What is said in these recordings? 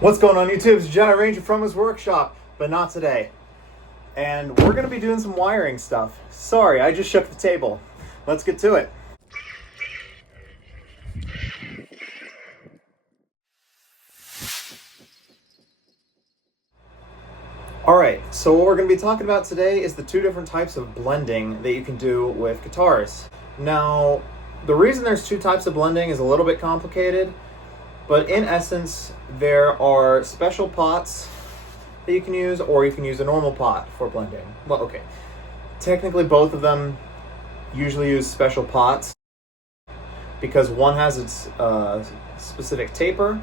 What's going on YouTube? It's Jedi Ranger from his workshop, but not today. And we're going to be doing some wiring stuff. Sorry, I just shook the table. Let's get to it. Alright, so what we're going to be talking about today is the two different types of blending that you can do with guitars. Now, the reason there's two types of blending is a little bit complicated, but in essence, there are special pots that you can use, or you can use a normal pot for blending. Well, okay. Technically, both of them usually use special pots because one has its specific taper,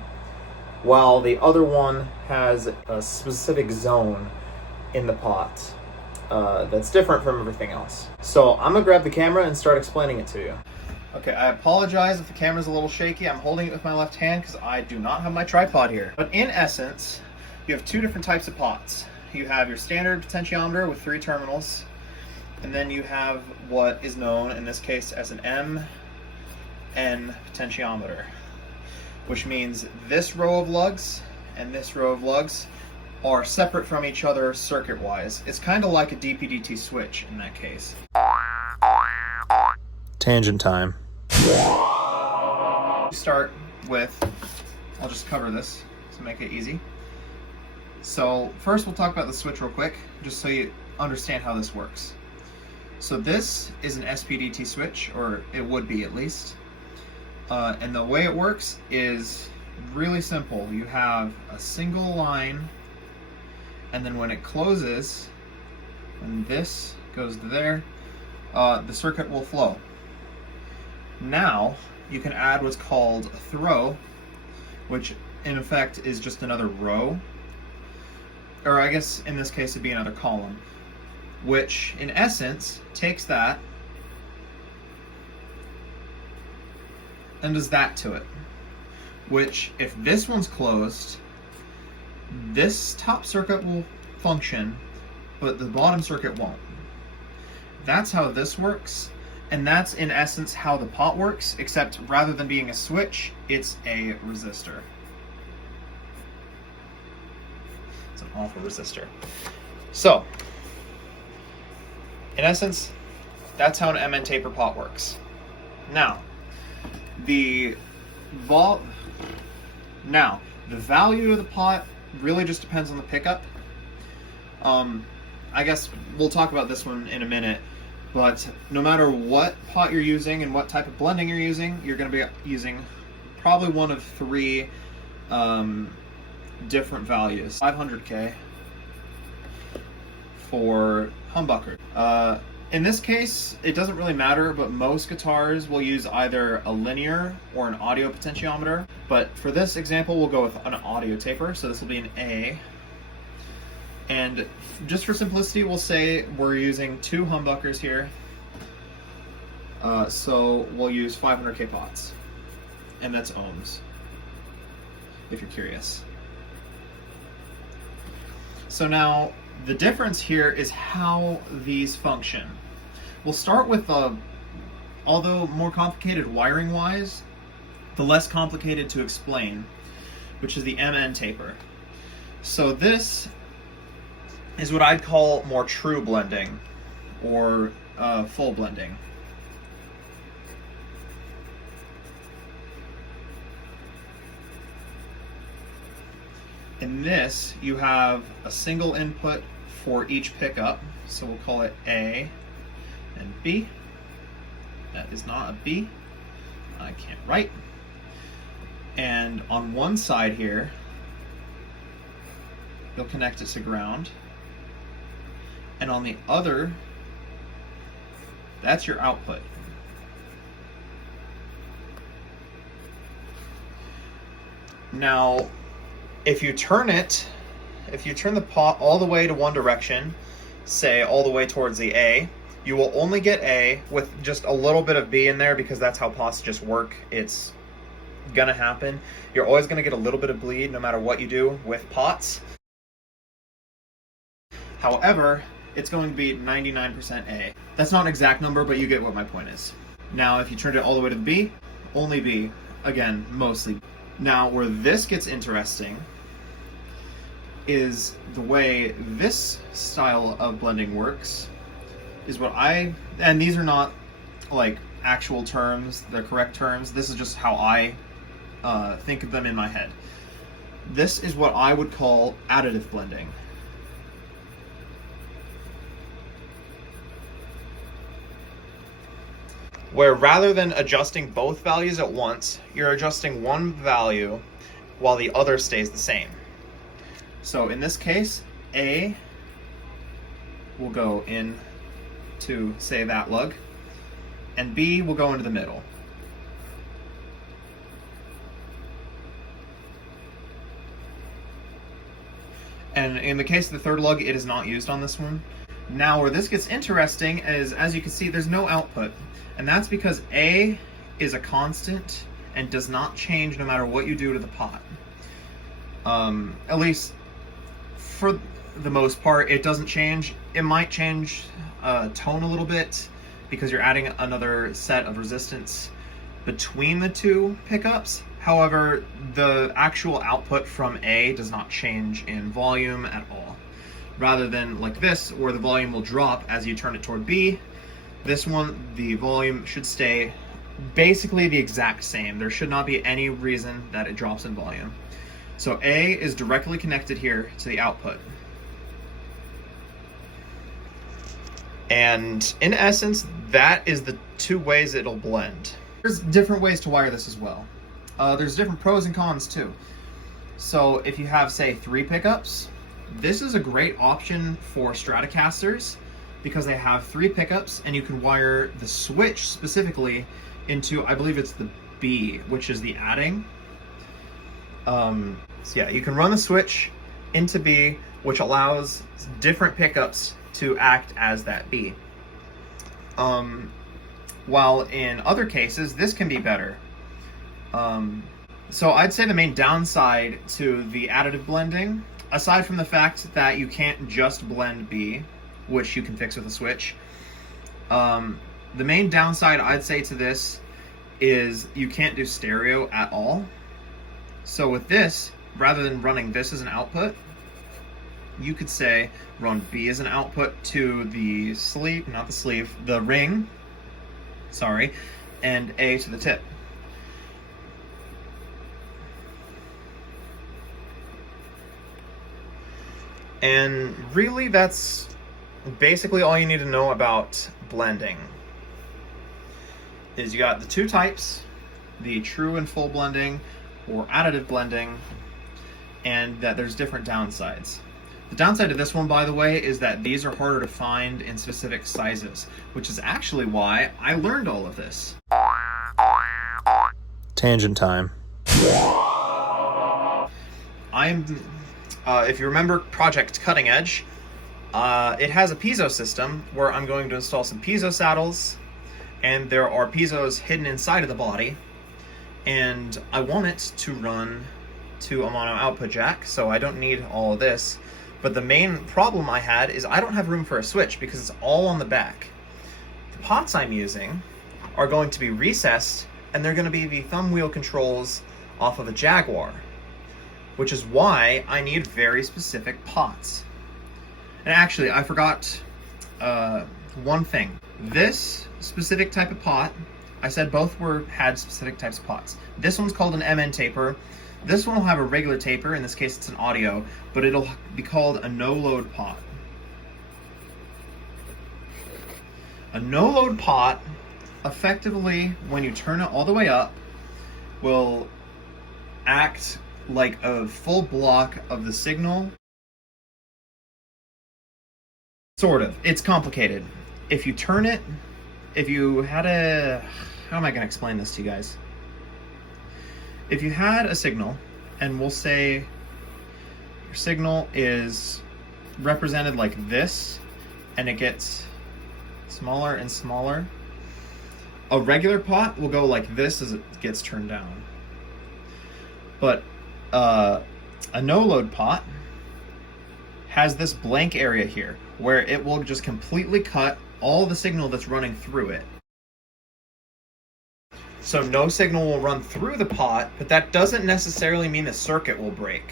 while the other one has a specific zone in the pot that's different from everything else. So I'm gonna grab the camera and start explaining it to you. Okay, I apologize if the camera's a little shaky. I'm holding it with my left hand because I do not have my tripod here. But in essence, you have two different types of pots. You have your standard potentiometer with 3 terminals, and then you have what is known in this case as an MN potentiometer, which means this row of lugs and this row of lugs are separate from each other circuit-wise. It's kind of like a DP-DT switch in that case. Tangent time. Start with, I'll just cover this to make it easy. So first we'll talk about the switch real quick, just so you understand how this works. So this is an SPDT switch, or it would be at least. And the way it works is really simple. You have a single line, and then when it closes, when this goes to there, the circuit will flow. Now, you can add what's called a throw, which in effect is just another row, or I guess in this case it'd be another column, which in essence takes that and does that to it. Which, if this one's closed, this top circuit will function, but the bottom circuit won't. That's how this works. And that's in essence how the pot works, except rather than being a switch, it's a resistor. It's an awful resistor. So, in essence, that's how an MN taper pot works. Now, the value of the pot really just depends on the pickup. I guess we'll talk about this one in a minute. But no matter what pot you're using and what type of blending you're going to be using probably one of 3 different values. 500K for humbucker. In this case, it doesn't really matter, but most guitars will use either a linear or an audio potentiometer. But for this example, we'll go with an audio taper, so this will be an A. And just for simplicity, we'll say we're using 2 humbuckers here. So we'll use 500K pots. And that's ohms, if you're curious. So now, the difference here is how these function. We'll start with, although more complicated wiring-wise, the less complicated to explain, which is the MN taper. So this is what I'd call more true blending, or full blending. In this, you have a single input for each pickup, so we'll call it A and B. That is not a B. I can't write. And on one side here, you'll connect it to ground. And on the other, that's your output. Now, if you turn the pot all the way to one direction, say all the way towards the A, you will only get A with just a little bit of B in there, because that's how pots just work. It's gonna happen. You're always gonna get a little bit of bleed no matter what you do with pots. However, it's going to be 99% A. That's not an exact number, but you get what my point is. Now, if you turned it all the way to the B, only B. Again, mostly. Now, where this gets interesting is the way this style of blending works is what and these are not like actual terms, they're correct terms. This is just how I think of them in my head. This is what I would call additive blending. Where rather than adjusting both values at once, you're adjusting one value while the other stays the same. So in this case, A will go in to, say, that lug, and B will go into the middle. And in the case of the third lug, it is not used on this one. Now, where this gets interesting is, as you can see, there's no output. And that's because A is a constant and does not change no matter what you do to the pot. At least for the most part, it doesn't change. It might change tone a little bit because you're adding another set of resistance between the two pickups. However, the actual output from A does not change in volume at all. Rather than like this, where the volume will drop as you turn it toward B, this one, the volume should stay basically the exact same. There should not be any reason that it drops in volume. So A is directly connected here to the output. And in essence, that is the two ways it'll blend. There's different ways to wire this as well. There's different pros and cons too. So if you have, say, 3 pickups, this is a great option for Stratocasters because they have 3 pickups and you can wire the switch specifically into, I believe it's the B, which is the adding. So yeah, you can run the switch into B, which allows different pickups to act as that B. While in other cases, this can be better. So I'd say the main downside to the additive blending, aside from the fact that you can't just blend B, which you can fix with a switch, the main downside I'd say to this is you can't do stereo at all. So with this, rather than running this as an output, you could say run B as an output to the sleeve, not the sleeve, the ring, sorry, and A to the tip. And really, that's basically all you need to know about blending. Is you got the 2 types, the true and full blending or additive blending, and that there's different downsides. The downside of this one, by the way, is that these are harder to find in specific sizes, which is actually why I learned all of this. Tangent time. If you remember Project Cutting Edge, it has a piezo system where I'm going to install some piezo saddles, and there are piezos hidden inside of the body, and I want it to run to a mono output jack, so I don't need all of this. But the main problem I had is I don't have room for a switch because it's all on the back. The pots I'm using are going to be recessed, and they're going to be the thumb wheel controls off of a Jaguar, which is why I need very specific pots. And actually, I forgot one thing. This specific type of pot, I said both had specific types of pots. This one's called an MN taper. This one will have a regular taper, in this case it's an audio, but it'll be called a no-load pot. A no-load pot, effectively, when you turn it all the way up, will act like a full block of the signal. Sort of. It's complicated. If you turn it, if you had a... How am I going to explain this to you guys? If you had a signal, and we'll say your signal is represented like this, and it gets smaller and smaller, a regular pot will go like this as it gets turned down. But a no-load pot has this blank area here, where it will just completely cut all the signal that's running through it. So no signal will run through the pot, but that doesn't necessarily mean the circuit will break.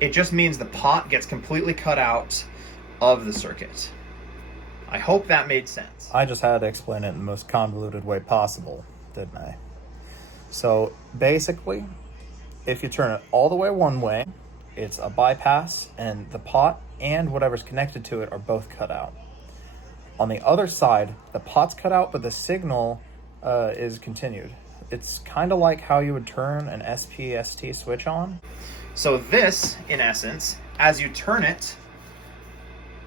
It just means the pot gets completely cut out of the circuit. I hope that made sense. I just had to explain it in the most convoluted way possible, didn't I? So basically, if you turn it all the way one way, it's a bypass, and the pot and whatever's connected to it are both cut out. On the other side, the pot's cut out, but the signal is continued. It's kind of like how you would turn an SPST switch on. So this, in essence, as you turn it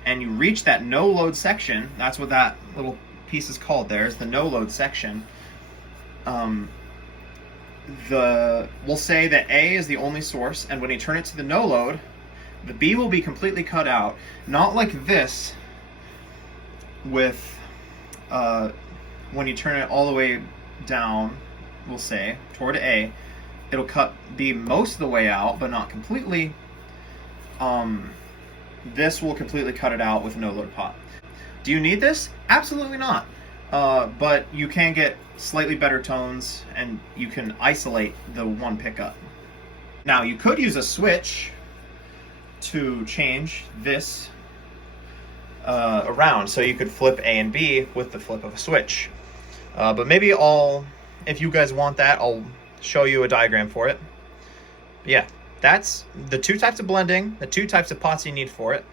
and you reach that no load section, that's what that little piece is called there, is the no load section. We'll say that A is the only source, and when you turn it to the no load, the B will be completely cut out. Not like this with when you turn it all the way down, we'll say, toward A, it'll cut B most of the way out, but not completely. This will completely cut it out with no load pot. Do you need this? Absolutely not. But you can get slightly better tones, and you can isolate the one pickup. Now, you could use a switch to change this around, so you could flip A and B with the flip of a switch. But maybe if you guys want that, I'll show you a diagram for it. But yeah, that's the two types of blending, the two types of pots you need for it,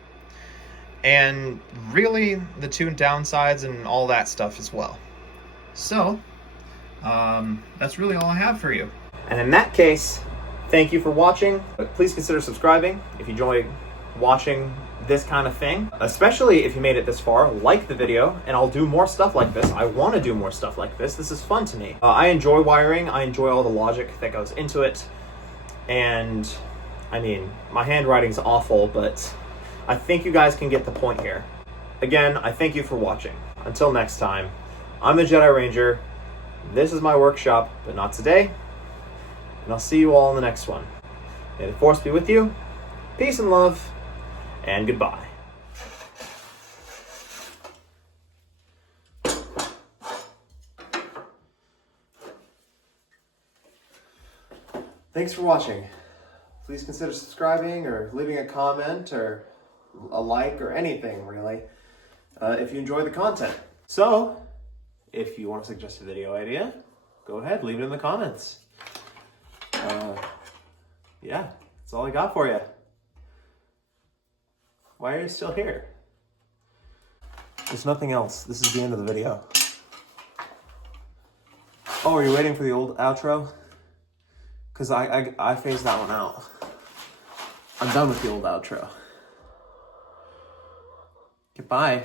and really the two downsides and all that stuff as well. So that's really all I have for you. And in that case, thank you for watching. But please consider subscribing if you enjoy watching this kind of thing, especially if you made it this far. Like the video, and I'll do more stuff like this. I want to do more stuff like this. This is fun to me. I enjoy wiring. I enjoy all the logic that goes into it. And I mean, my handwriting's awful, but I think you guys can get the point here. Again, I thank you for watching. Until next time, I'm the Jedi Ranger. This is my workshop, but not today. And I'll see you all in the next one. May the Force be with you. Peace and love, and goodbye. Thanks for watching. Please consider subscribing or leaving a comment or a like or anything, really, if you enjoy the content. So, if you want to suggest a video idea, go ahead, leave it in the comments. Yeah, that's all I got for you. Why are you still here? There's nothing else. This is the end of the video. Oh, are you waiting for the old outro? Because I phased that one out. I'm done with the old outro. Goodbye.